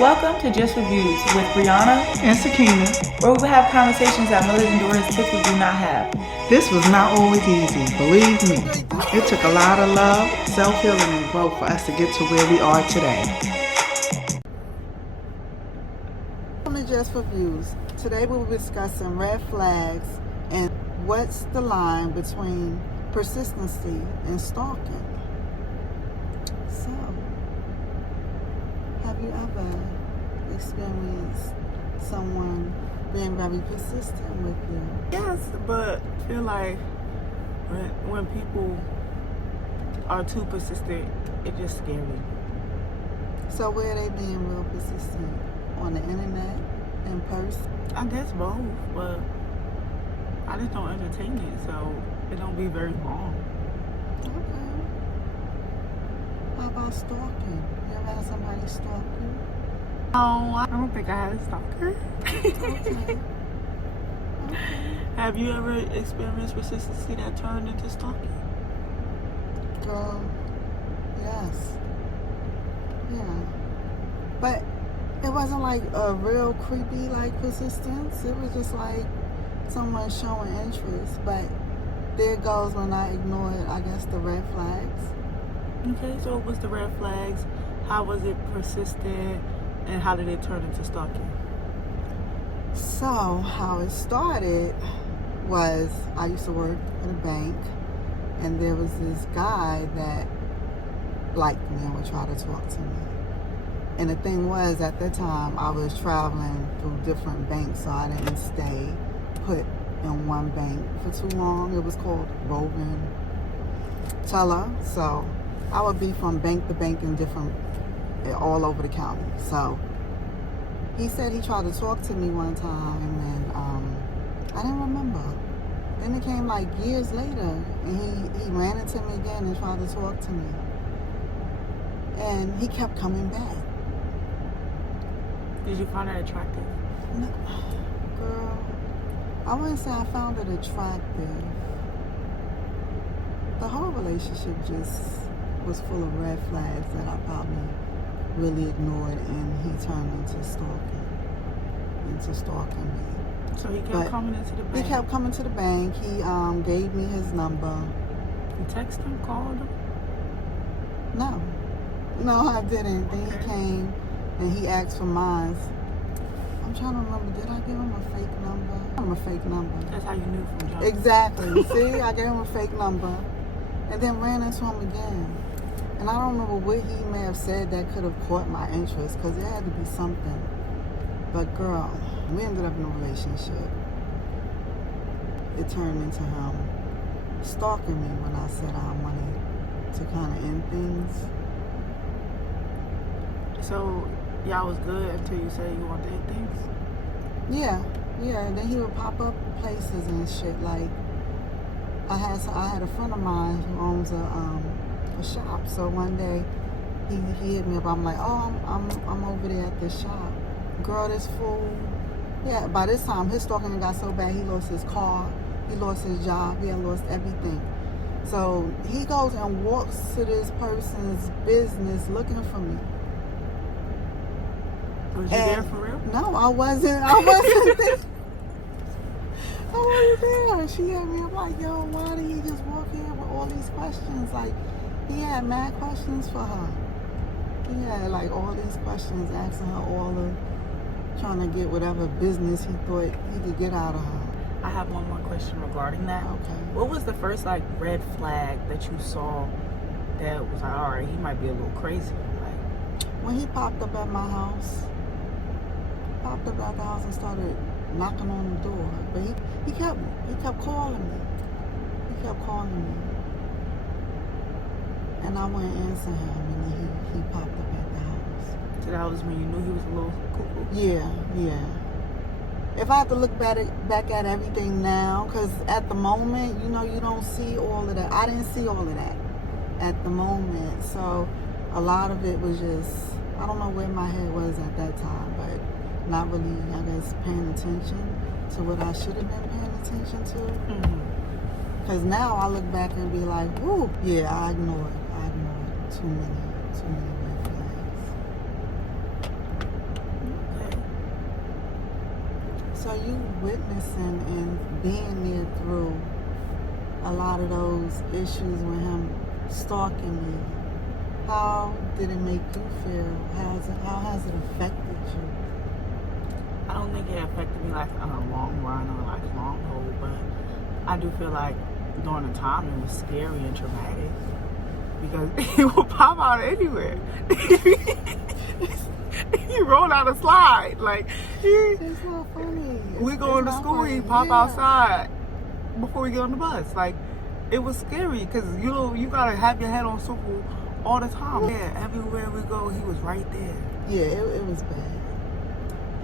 Welcome to Just Reviews with Breyanna and Sakinah, where we will have conversations that mothers and daughters typically do not have. This was not always easy, believe me. It took a lot of love, self-healing, and growth for us to get to where we are today. Welcome to Just Reviews. Today we will be discussing red flags and what's the line between persistency and stalking. So, have you ever experienced someone being very persistent with you? Yes, but I feel like when people are too persistent, it just scares me. So where are they being real persistent? On the internet, in person? I guess both, but I just don't entertain it, so it don't be very long. Okay. How about stalking? You ever had somebody stalk you? No, I don't think I had a stalker. Okay. Have you ever experienced persistency that turned into stalking? Girl, yes. Yeah. But it wasn't like a real creepy like persistence. It was just like someone showing interest. But there goes when I ignored, I guess, the red flags. Okay, so what's the red flags? How was it persistent? And how did it turn into stalking? So how it started was I used to work at a bank, and there was this guy that liked me and would try to talk to me. And the thing was, at that time, I was traveling through different banks, so I didn't stay put in one bank for too long. It was called roving teller. So I would be from bank to bank in different, all over the county. So he said he tried to talk to me one time, and I didn't remember. Then it came like years later, and he ran into me again and tried to talk to me. And he kept coming back. Did you find it attractive? No, girl, I wouldn't say I found it attractive. The whole relationship just was full of red flags that I probably really ignored, and he turned into stalking me. So he kept coming into the bank? He kept coming to the bank. He gave me his number. You texted him, called him? No, I didn't. Then he came and he asked for mine. I'm trying to remember, did I give him a fake number? I gave him a fake number. That's how you knew from jump. Exactly. See, I gave him a fake number and then ran into him again. And I don't remember what he may have said that could have caught my interest, because it had to be something. But girl, we ended up in a relationship. It turned into him stalking me when I said I wanted to kind of end things. So y'all was good until you said you wanted to end things? Yeah. And then he would pop up places and shit. Like I had a friend of mine who owns a shop. So one day he hit me up. I'm like, oh, I'm over there at this shop. Girl, this fool. Yeah, by this time his stalking got so bad he lost his car, he lost his job, he had lost everything. So he goes and walks to this person's business looking for me. Was you there for real? No, I wasn't there. I wasn't there. She had me. I'm like, yo, why did he just walk in with all these questions? Like, he had mad questions for her. He had like all these questions, asking her all the, trying to get whatever business he thought he could get out of her. I have one more question regarding that. Okay. What was the first like red flag that you saw that was like, all right, he might be a little crazy? Like, when he popped up at my house, and started knocking on the door, but he kept calling me. And I wouldn't answer him, and then he popped up at the house. So that was when you knew he was a little cuckoo? Yeah. If I have to look back at everything now, because at the moment, you don't see all of that. I didn't see all of that at the moment. So a lot of it was just, I don't know where my head was at that time, but not really, I guess, paying attention to what I should have been paying attention to. Because now I look back and be like, whoo, yeah, I ignored too many red flags. So you witnessing and being there through a lot of those issues with him stalking me. How did it make you feel? How has it affected you? I don't think it affected me like on a long run or like long haul, but I do feel like during the time it was scary and traumatic because he would pop out anywhere. He rolled out a slide. Like It's not funny. we go into school, he pop outside before we get on the bus. Like it was scary because you gotta have your head on swivel all the time. Yeah, everywhere we go, he was right there. Yeah, it was bad.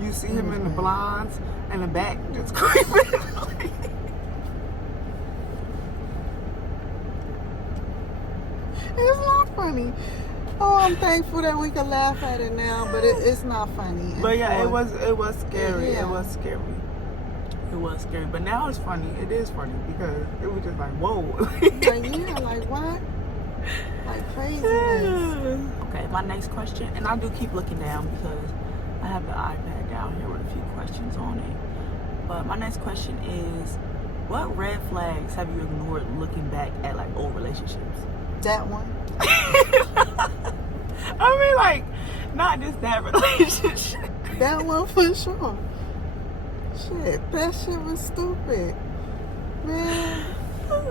You see him in the blinds and the back just creeping. It's not funny. Oh, I'm thankful that we can laugh at it now, but it's not funny. But yeah, it was scary. Yeah. It was scary. It was scary. But now it's funny. It is funny because it was just like, whoa. Like, yeah, like what? Like craziness. Okay, my next question, and I do keep looking down because I have the iPad down here with a few questions on it. But my next question is, what red flags have you ignored looking back at like old relationships? That one. I mean, like, not just that relationship. That one for sure. Shit, that shit was stupid. Man,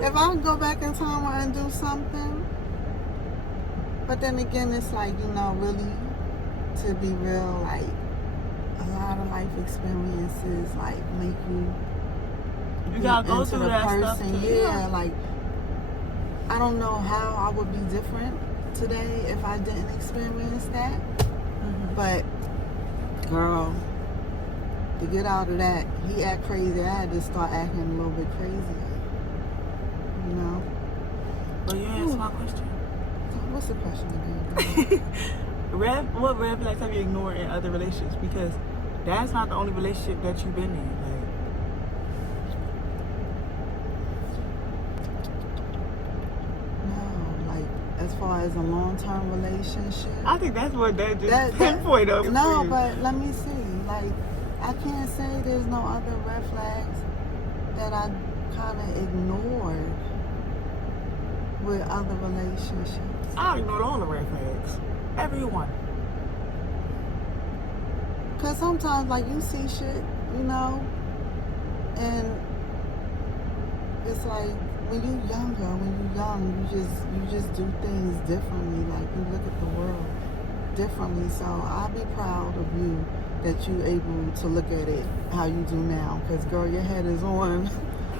if I could go back in time and do something, but then again, it's like, really, to be real, like, a lot of life experiences, like, make you gotta go into through the that person. stuff too. Yeah, like, I don't know how I would be different today if I didn't experience that. Mm-hmm. But, girl, to get out of that, he act crazy. I had to start acting a little bit crazy. But you answered my question. What's the question again? What red flags have you ignored in other relationships? Because that's not the only relationship that you've been in. As far as a long-term relationship, I think that's what that just pinpoint of. No, but let me see. Like, I can't say there's no other red flags that I kind of ignored with other relationships. I ignored all the red flags. Everyone. Because sometimes, like, you see shit, and it's like, when you're younger, you just do things differently. Like, you look at the world differently. So I'll be proud of you that you're able to look at it how you do now. Because, girl, your head is on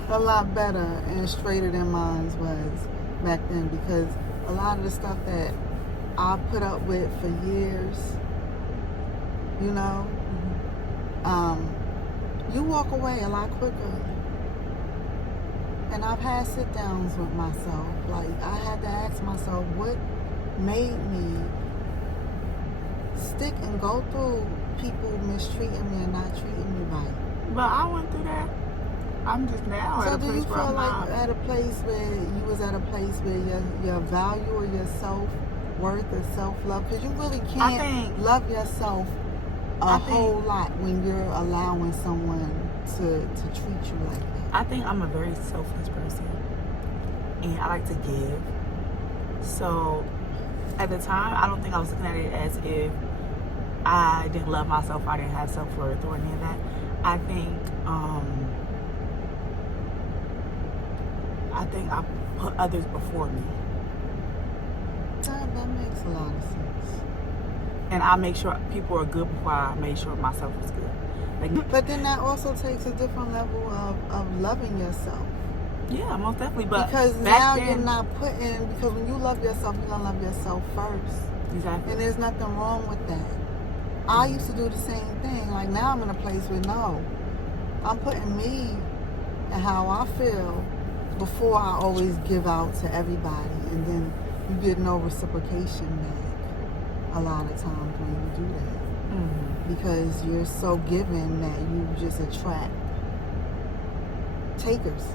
a lot better and straighter than mine was back then. Because a lot of the stuff that I put up with for years, you walk away a lot quicker. And I've had sit-downs with myself. Like, I had to ask myself, what made me stick and go through people mistreating me and not treating me right? But I went through that. I'm just now at a place where I'm So do you feel like not. at a place where you was at a place where your value or your self-worth or self-love, because you really can't love yourself a whole lot when you're allowing someone to treat you like that. I think I'm a very selfless person, and I like to give. So at the time, I don't think I was looking at it as if I didn't love myself, I didn't have self-worth or any of that. I think I put others before me. That makes a lot of sense. And I make sure people are good before I made sure myself was good. But then that also takes a different level of loving yourself. Yeah, most definitely. But because now you're not because when you love yourself, you're going to love yourself first. Exactly. And there's nothing wrong with that. I used to do the same thing. Like, now I'm in a place where, no, I'm putting me and how I feel before I always give out to everybody. And then you get no reciprocation back a lot of times when you do that. Mm-hmm. Because you're so giving that you just attract takers.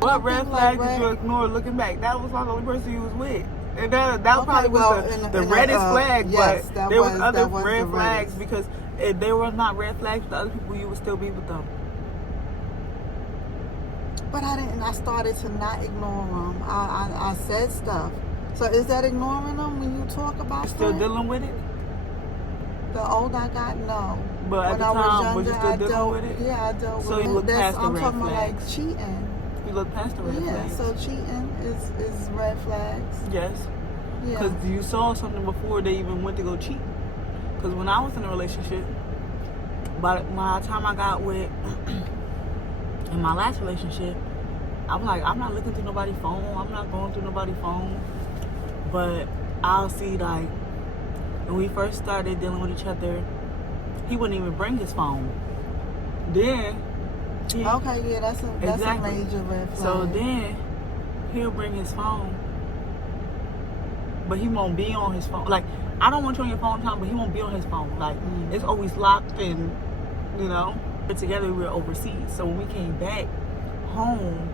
What red flag did you ignore looking back? That was not the only person you was with. And that probably was the reddest flag, yes, but there was other red flags because if they were not red flags with other people, you would still be with them. But I didn't. I started to not ignore them. I said stuff. So is that ignoring them when you talk about Still stuff? dealing with it? The older I got, no. But at When the I time, was younger, was you still I dealing dealt with it? Yeah, I dealt So with you it. look past the I'm red talking about like flags. cheating. You look past the red Yeah, flags. so cheating is red flags. Yes. Yeah. Because you saw something before they even went to go cheat. Because when I was in a relationship, by the time I got with, in my last relationship, I'm like, I'm not looking through nobody's phone. I'm not going through nobody's phone. But I'll see, like, when we first started dealing with each other, he wouldn't even bring his phone. Then, Okay, yeah, that's Exactly. a major red flag. so then, he'll bring his phone, but he won't be on his phone. Like, I don't want you on your phone time, but he won't be on his phone. Like, it's always locked and, you know. But together we were overseas. So when we came back home,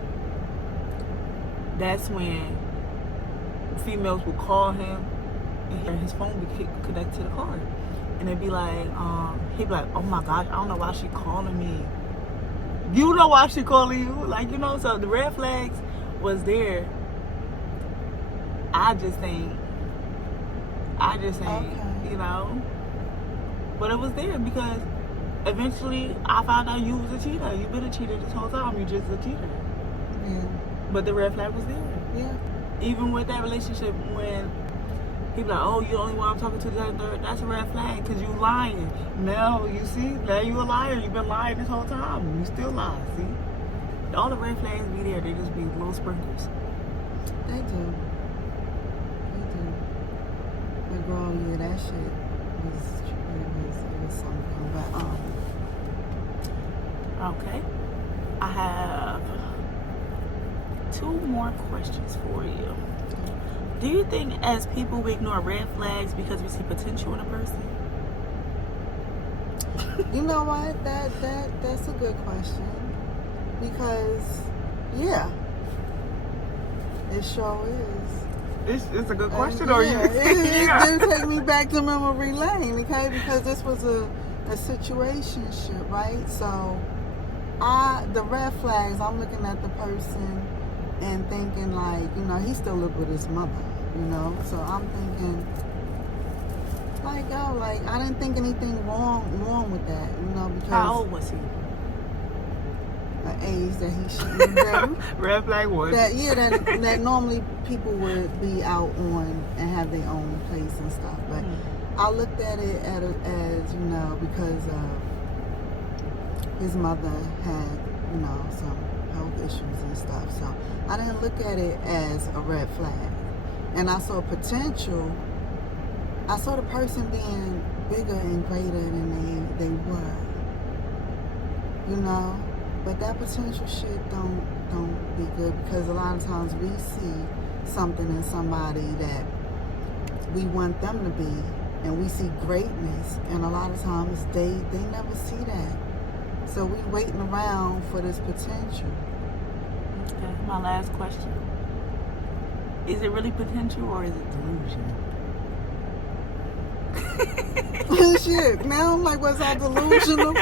that's when females would call him and his phone would be connected to the car. And they'd be like, he'd be like, oh my gosh, I don't know why she calling me. You know why she calling you? Like, you know, so the red flags was there. I just think, Okay. you know. But it was there because eventually I found out you was a cheater. You've been a cheater this whole time. You just a cheater. Yeah. But the red flag was there. Yeah. Even with that relationship, when people like, oh, you the only one I'm talking to, that and third, that's a red flag because you lying. Now you see, now you a liar. You've been lying this whole time. You still lie. See, all the red flags be there. They just be little sprinkles. They do. But girl, yeah, that shit was something. But Okay, I have 2 more questions for you. Do you think as people we ignore red flags because we see potential in a person? you know what? That's a good question. Because yeah, it sure is. It's a good question, Yeah, or you? it did take me back to memory lane, okay? Because this was a situationship, right? So the red flags, I'm looking at the person and thinking like, you know, he still lived with his mother, you know? So I'm thinking like, oh, like I didn't think anything wrong with that, you know, because How old was he? the age that he shouldn't have been. Red flag one. That normally people would be out on and have their own place and stuff. But I looked at it as, you know, because his mother had, you know, some health issues and stuff. So I didn't look at it as a red flag. And I saw potential. I saw the person being bigger and greater than they were. You know? But that potential shit don't be good, because a lot of times we see something in somebody that we want them to be, and we see greatness, and a lot of times they never see that. So we waiting around for this potential. Okay, my last question. Is it really potential or is it delusion? Shit, now I'm like, was I delusional?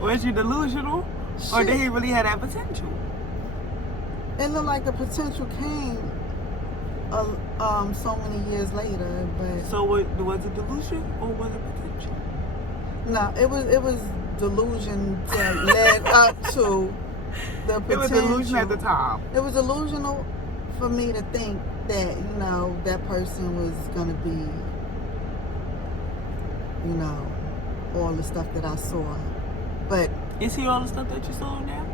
Was you delusional? Shit. Or did he really have that potential? It looked like the potential came so many years later, but So was it delusion or was it potential? no, it was delusion that led up to the potential. It was delusion at the time. It was delusional for me to think that, you know, that person was gonna be, you know, all the stuff that I saw. But Is he all the stuff that you saw now?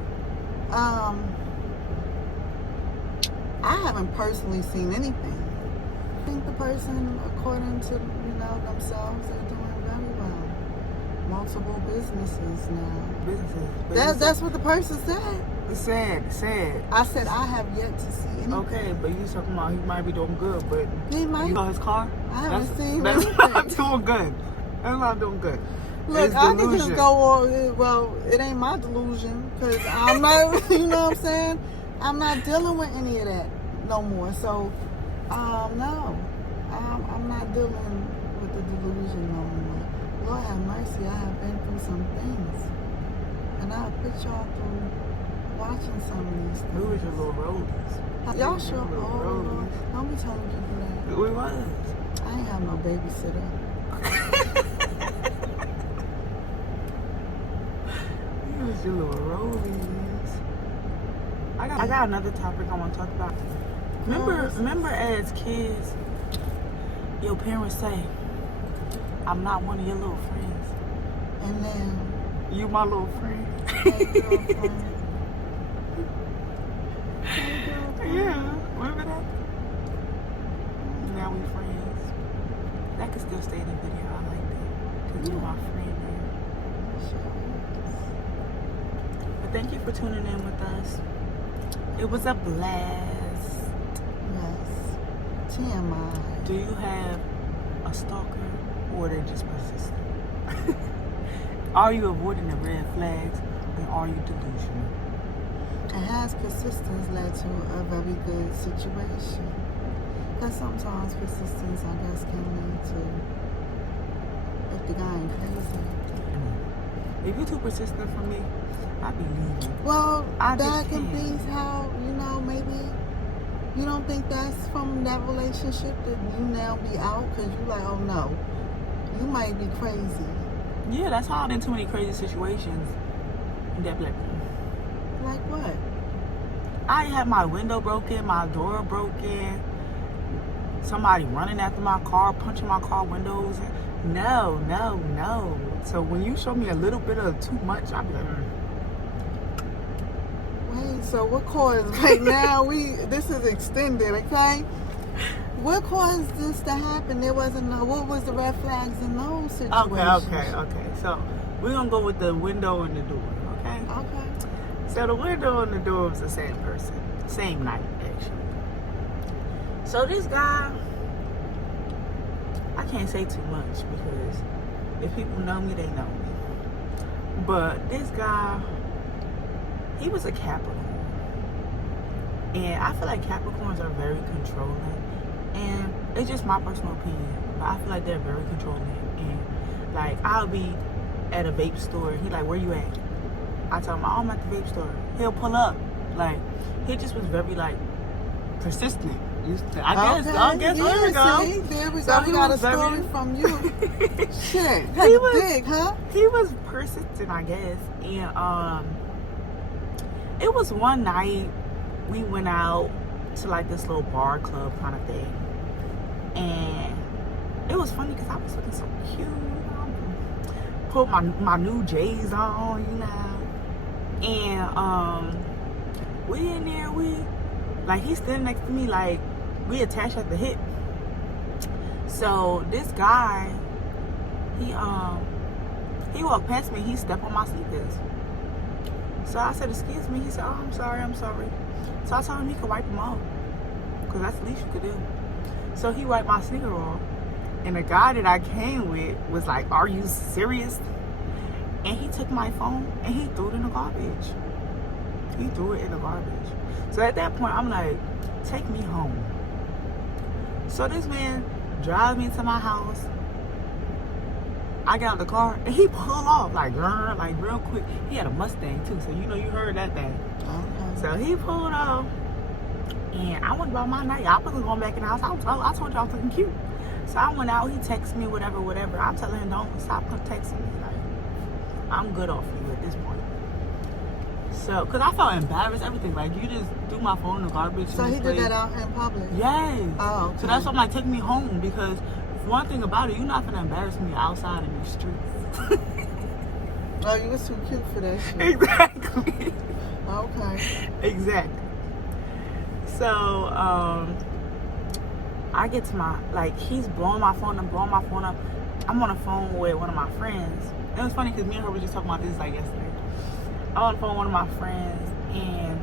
I haven't personally seen anything. I think the person, according to, you know, themselves, are doing very well. Multiple businesses now. Businesses. That's what the person said. Sad. I said I have yet to see anything. Okay, but you talking about he might be doing good, but He might. you know his car? I haven't seen That's anything. not doing good. That's not doing good. Look, It's I can delusion. just go on. Well, it ain't my delusion, because I'm not. You know what I'm saying? I'm not dealing with any of that no more. So, no, I'm not dealing with the delusion no more. Lord have mercy, I have been through some things. And I'll put y'all through watching some of these things. We was your little rollies. Y'all sure? Oh, Lord. Don't be telling people that. We was. I ain't have no babysitter. We was your little rollies. I got another topic I want to talk about. Remember as kids, your parents say, I'm not one of your little friends. And then, You my little friend. hey, girlfriend. Yeah, remember that? Now we friends. That could still stay in the video. I like that. Because you're my friend now. But thank you for tuning in with us. It was a blast. Yes. TMI. Do you have a stalker or they're just persistent? Are you avoiding the red flags or are you delusional? And has persistence led to a very good situation? Because sometimes persistence, I guess, can lead to, if the guy ain't crazy. If you're too persistent for me, I'd be leaving. Well, I that just can can't. be how, maybe you don't think that's from that relationship that you now be out because you like, oh no, you might be crazy. Yeah, that's how I'm in too many crazy situations. And they're like, Like what? I had my window broken, my door broken, somebody running after my car, punching my car windows. No. So when you show me a little bit of too much, I'll be like, Wait, so what caused, right now, this is extended, okay? What caused this to happen? There wasn't what was the red flags in those situations? Okay. So we're going to go with the window and the door, okay? Okay. So the window and the door was the same person. Same night, actually. So this guy, I can't say too much because if people know me, they know me. But this guy, he was a Capricorn. And I feel like Capricorns are very controlling. And it's just my personal opinion. But I feel like they're very controlling. And like, I'll be at a vape store. He like, where you at? I tell him, oh, I'm at the vape store. He'll pull up. Like, he just was very, like, persistent. I guess there we go. See, there we So go. he We got a was very- story from you. Shit. He was- Dig, huh? He was persistent, I guess. And it was one night we went out to like this little bar club kind of thing. And it was funny because I was looking so cute. Put my new J's on, And we in there, like he's standing next to me, like we attached at the hip. So this guy, he walked past me, he stepped on my sneakers. So I said, excuse me. He said, oh, I'm sorry. So I told him he could wipe them off because that's the least you could do. So he wiped my sneaker off. And the guy that I came with was like, are you serious? And he took my phone and he threw it in the garbage. So at that point, I'm like, take me home. So this man drives me to my house. I got out the car and he pulled off like real quick. He had a Mustang too, so you heard that thing. Okay. So he pulled off and I went about my night. I wasn't going back in the house. I told you I was looking cute. So I went out, he texted me, whatever. I'm telling him, don't stop texting me. Like, I'm good off you at this point. So, because I felt embarrassed, everything. Like, you just threw my phone in the garbage. So he did that out in public? Yes. Oh, okay. So that's why I'm like, take me home because one thing about it, you're not gonna embarrass me outside in these streets. Oh, you was too cute for that shit. Exactly. Okay. Exactly. So, I get to he's blowing my phone up. I'm on the phone with one of my friends. It was funny because me and her were just talking about this like yesterday. I'm on the phone with one of my friends and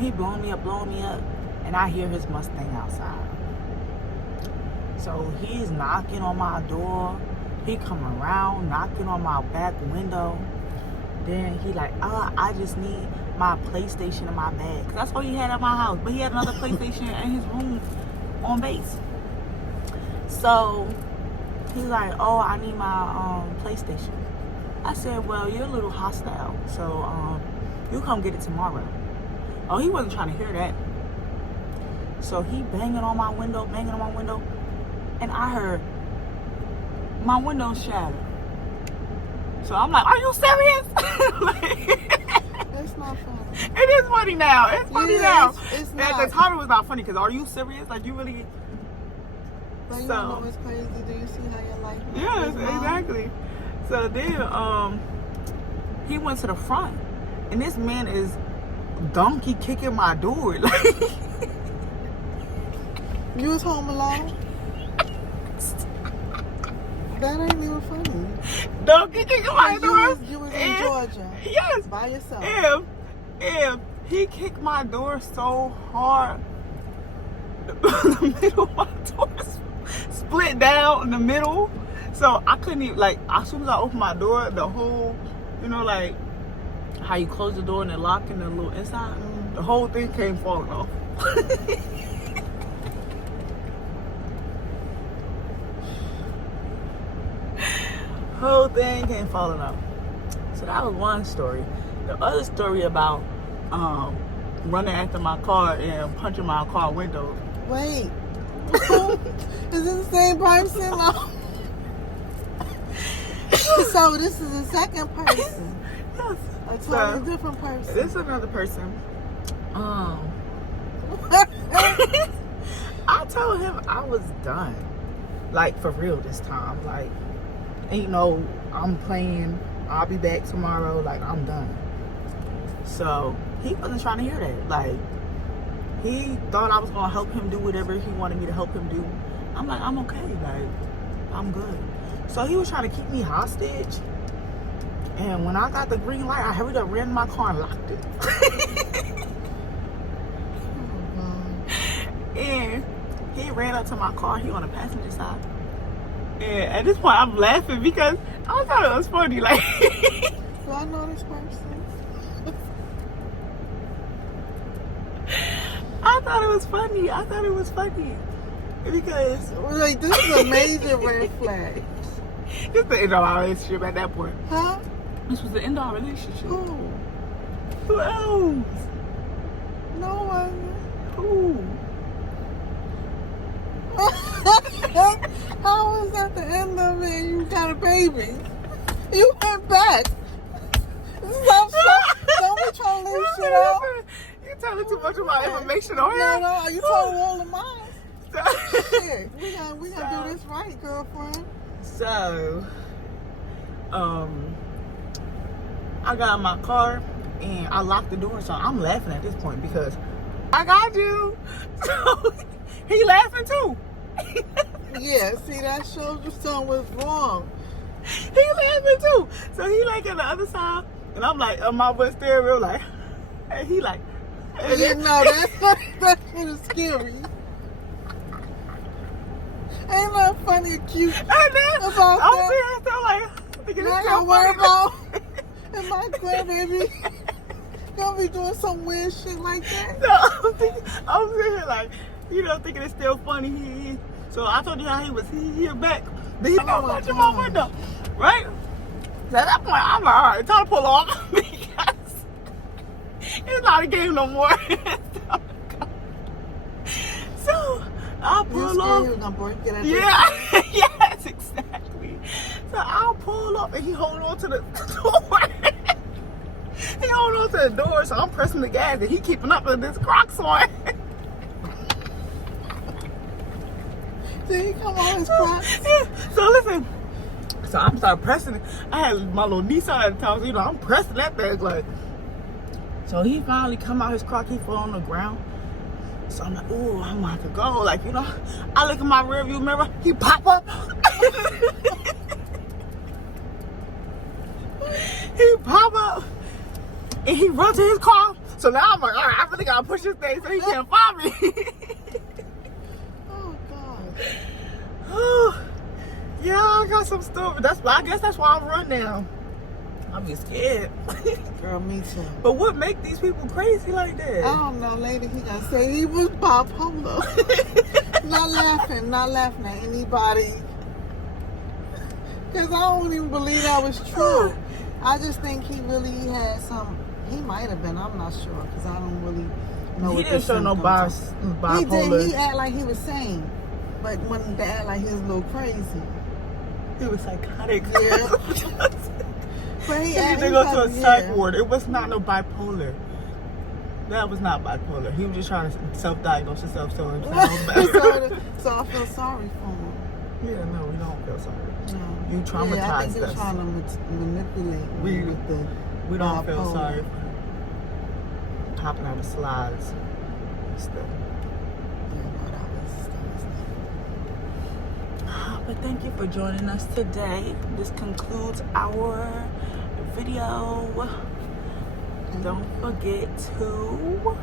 he blowing me up, and I hear his Mustang outside. So he's knocking on my door. He come around, knocking on my back window. Then he like, I just need my PlayStation in my bag. 'Cause that's all he had at my house. But he had another PlayStation in his room on base. So He's like, oh, I need my PlayStation. I said, well, you're a little hostile, so you come get it tomorrow. Oh, he wasn't trying to hear that. So he banging on my window, and I heard my window shatter. So I'm like, are you serious? It's not funny. It is funny now. It's funny now. It's At not. the time, it was not funny because are you serious? Like, you really. But you So- know what's crazy? Do you see how your life is? Yes, It's mine. exactly. So then he went to the front, and this man is donkey kicking my door. Like, You was home alone? That ain't even funny. donkey kicking my door. You was in And- Georgia Yes. by yourself. And he kicked my door so hard, the middle of my door split down in the middle. So I couldn't even, like, as soon as I opened my door, the whole, you know, like how you close the door and then lock in the little inside, the whole thing came falling off. Whole thing came falling off. So that was one story. The other story about running after my car and punching my car window. Wait. Is this the same person? No. So this is the second person. Yes. A So, totally different person. this is another person. I told him I was done. Like, for real this time. Like, ain't no, I'm playing, I'll be back tomorrow. Like, I'm done. So, he wasn't trying to hear that. Like, he thought I was going to help him do whatever he wanted me to help him do. I'm like, I'm okay. Like, I'm good. So, he was trying to keep me hostage. And when I got the green light, I hurried up, ran in my car, and locked it. And he ran up to my car. He on the passenger side. And at this point, I'm laughing because I thought it was funny. Like, Do I know this person? I thought it was funny. Because Like, this is a major red flag. this was the end of our relationship at that point. Huh? This was the end of our relationship. Who? Who else? No one. Who? How was that the end of it and you got a baby? You went back. Stop, don't be trying to leave shit out. You're telling too much of my information on No, here. no, you told all of mine. Shit, we gotta do this right, girlfriend. So, I got in my car and I locked the door. So I'm laughing at this point because I got you. So he laughing too. Yeah, see, that shows you something was wrong. He laughing too. So he like on the other side, and I'm like on my butt stereo, like, and he like, and You then- know, that shit is scary. Ain't that funny or cute? and then About I'm that. sitting there like, thinking I it's gotta so worry funny. about and my grandbaby gonna be doing some weird shit like that. So I'm sitting here like, you know, thinking it's still funny. So I told you how he was here back. Then he Oh my punching my God. window, right? So at that point, I'm like, all right, time to pull off because it's not a game no more. So I You pull scared off. he was gonna break it at Yeah, yes, exactly. So I'll pull up and he hold on to the door. He hold on to the door, so I'm pressing the gas and he keeping up with this Crocs on. Did he come on his Crocs? Yeah. So listen, so I'm start pressing it. I had my little Nissan at the time, so you know I'm pressing that thing like. So he finally come out his Croc, he fall on the ground. So I'm like, ooh, I'm gonna have to go. Like, you know, I look in my rearview mirror, he pop up. He pop up and he run to his car. So now I'm like, all right, I really gotta push this thing so he can't find me. Oh God. Yeah, I got some stuff. I guess that's why I'm running now. I'm just scared. Girl, me too. But what make these people crazy like that? I don't know, lady. He gonna say he was bipolar. Not laughing at anybody. Because I don't even believe that was true. I just think he really had some. He might have been. I'm not sure because I don't really know. He what didn't the show no symptoms are. bipolar. He act like he was sane, but when they act like he was a little crazy. He was psychotic. Yeah. But he had to go to a psych ward. It was not no bipolar. That was not bipolar. He was just trying to self-diagnose himself so himself better. So I feel sorry for him. Yeah, no, we don't feel sorry. No. You traumatized I think he was us. trying to manipulate me with the We don't feel bipolar. sorry for him. Hopping out of slides and stuff. Yeah, no, that was But thank you for joining us today. This concludes our video. Don't forget to